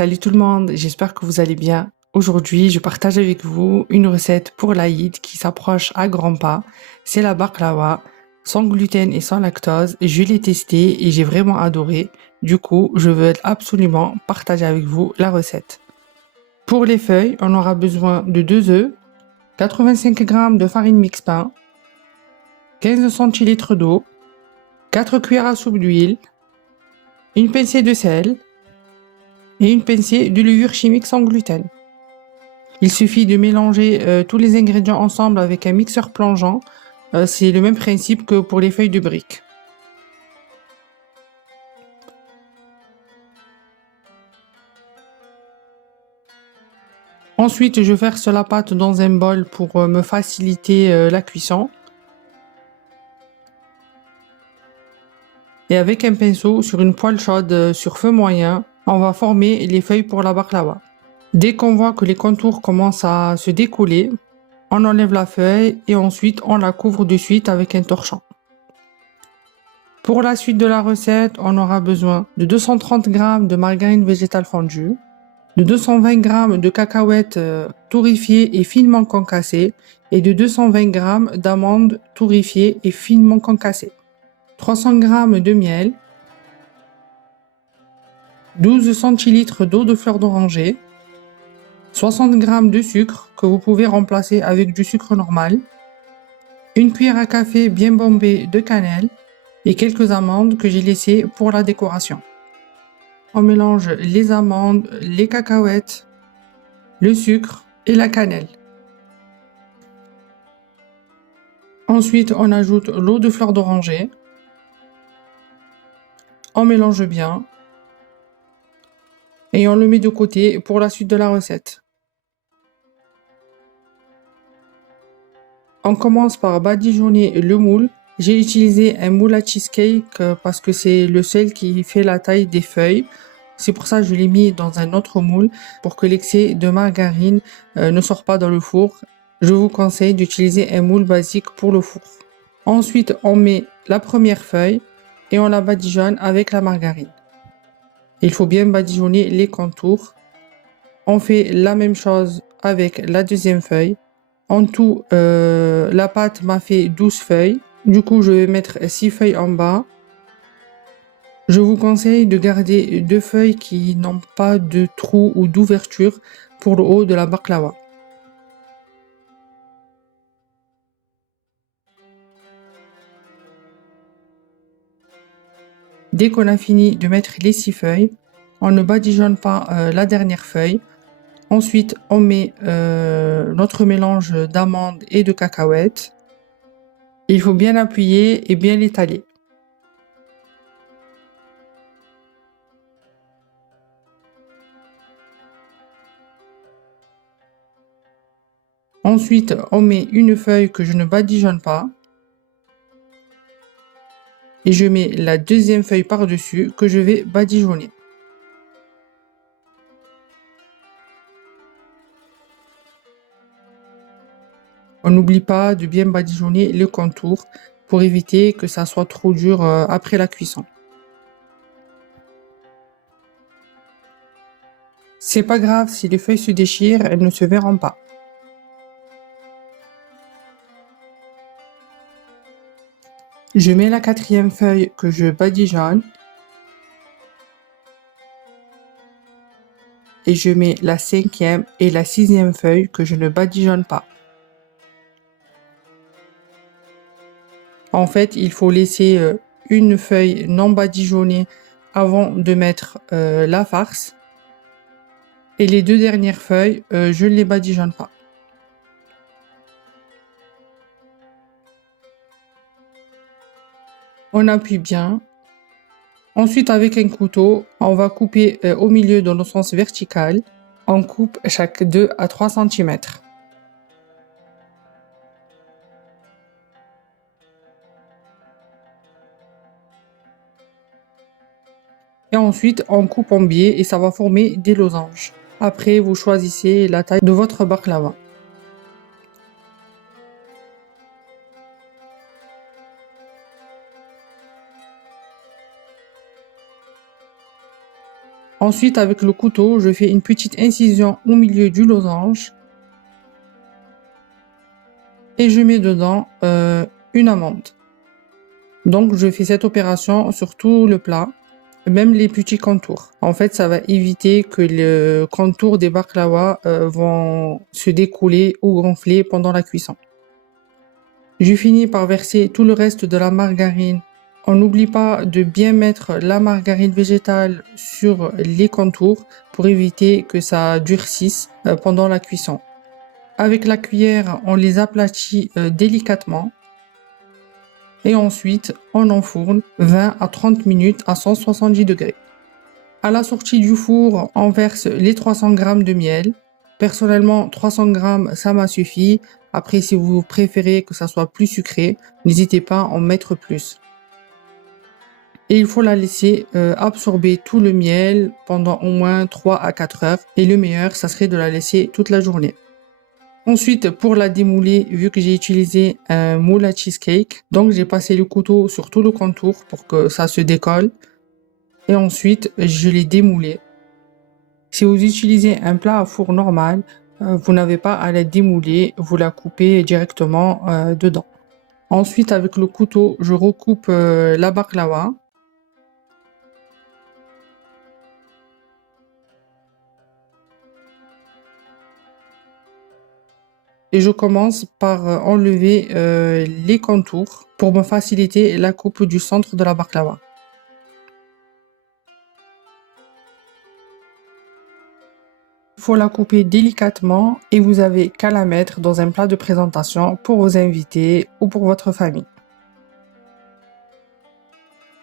Salut tout le monde, j'espère que vous allez bien. Aujourd'hui, je partage avec vous une recette pour l'Aïd qui s'approche à grands pas. C'est la baklawa, sans gluten et sans lactose. Je l'ai testé et j'ai vraiment adoré. Du coup, je veux absolument partager avec vous la recette. Pour les feuilles, on aura besoin de 2 œufs, 85 g de farine mix pain, 15 centilitres d'eau, 4 cuillères à soupe d'huile, une pincée de sel et une pincée de levure chimique sans gluten. Il suffit de mélanger tous les ingrédients ensemble avec un mixeur plongeant. C'est le même principe que pour les feuilles de briques. Ensuite, je verse la pâte dans un bol pour me faciliter la cuisson. Et avec un pinceau sur une poêle chaude sur feu moyen, on va former les feuilles pour la baklawa. Dès qu'on voit que les contours commencent à se décoller, on enlève la feuille et ensuite on la couvre de suite avec un torchon. Pour la suite de la recette, on aura besoin de 230 g de margarine végétale fondue, de 220 g de cacahuètes torréfiées et finement concassées et de 220 g d'amandes torréfiées et finement concassées, 300 g de miel, 12 centilitres d'eau de fleur d'oranger, 60 g de sucre que vous pouvez remplacer avec du sucre normal, une cuillère à café bien bombée de cannelle et quelques amandes que j'ai laissées pour la décoration. On mélange les amandes, les cacahuètes, le sucre et la cannelle. Ensuite, on ajoute l'eau de fleur d'oranger. On mélange bien et on le met de côté pour la suite de la recette. On commence par badigeonner le moule. J'ai utilisé un moule à cheesecake parce que c'est le seul qui fait la taille des feuilles. C'est pour ça que je l'ai mis dans un autre moule pour que l'excès de margarine ne sorte pas dans le four. Je vous conseille d'utiliser un moule basique pour le four. Ensuite, on met la première feuille et on la badigeonne avec la margarine. Il faut bien badigeonner les contours. On fait la même chose avec la deuxième feuille. En tout, la pâte m'a fait 12 feuilles. Du coup, je vais mettre 6 feuilles en bas. Je vous conseille de garder 2 feuilles qui n'ont pas de trou ou d'ouverture pour le haut de la baklawa. Dès qu'on a fini de mettre les 6 feuilles, on ne badigeonne pas la dernière feuille. Ensuite, on met notre mélange d'amandes et de cacahuètes. Il faut bien appuyer et bien l'étaler. Ensuite, on met une feuille que je ne badigeonne pas. Et je mets la deuxième feuille par-dessus que je vais badigeonner. On n'oublie pas de bien badigeonner le contour pour éviter que ça soit trop dur après la cuisson. C'est pas grave si les feuilles se déchirent, elles ne se verront pas. Je mets la quatrième feuille que je badigeonne. Et je mets la cinquième et la sixième feuille que je ne badigeonne pas. En fait, il faut laisser une feuille non badigeonnée avant de mettre la farce. Et les 2 dernières feuilles, je ne les badigeonne pas. On appuie bien. Ensuite, avec un couteau, on va couper au milieu dans le sens vertical. On coupe chaque 2 à 3 cm. Et ensuite, on coupe en biais et ça va former des losanges. Après, vous choisissez la taille de votre baklava. Ensuite, avec le couteau, je fais une petite incision au milieu du losange et je mets dedans une amande. Donc, je fais cette opération sur tout le plat, même les petits contours. En fait, ça va éviter que le contour des baklawas vont se découler ou gonfler pendant la cuisson. Je finis par verser tout le reste de la margarine. On n'oublie pas de bien mettre la margarine végétale sur les contours pour éviter que ça durcisse pendant la cuisson. Avec la cuillère, on les aplatit délicatement. Et ensuite, on enfourne 20 à 30 minutes à 170 degrés. À la sortie du four, on verse les 300 g de miel. Personnellement, 300 g, ça m'a suffi. Après, si vous préférez que ça soit plus sucré, n'hésitez pas à en mettre plus. Et il faut la laisser absorber tout le miel pendant au moins 3 à 4 heures. Et le meilleur, ça serait de la laisser toute la journée. Ensuite, pour la démouler, vu que j'ai utilisé un moule à cheesecake, donc j'ai passé le couteau sur tout le contour pour que ça se décolle. Et ensuite, je l'ai démoulé. Si vous utilisez un plat à four normal, vous n'avez pas à la démouler, vous la coupez directement dedans. Ensuite, avec le couteau, je recoupe la baklawa. Et je commence par enlever les contours pour me faciliter la coupe du centre de la baklawa. Il faut la couper délicatement et vous avez qu'à la mettre dans un plat de présentation pour vos invités ou pour votre famille.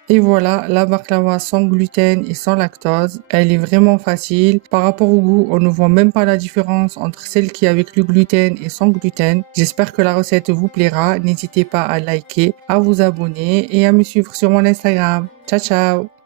Et voilà, la baklawa sans gluten et sans lactose, elle est vraiment facile. Par rapport au goût, on ne voit même pas la différence entre celle qui est avec le gluten et sans gluten. J'espère que la recette vous plaira. N'hésitez pas à liker, à vous abonner et à me suivre sur mon Instagram. Ciao, ciao!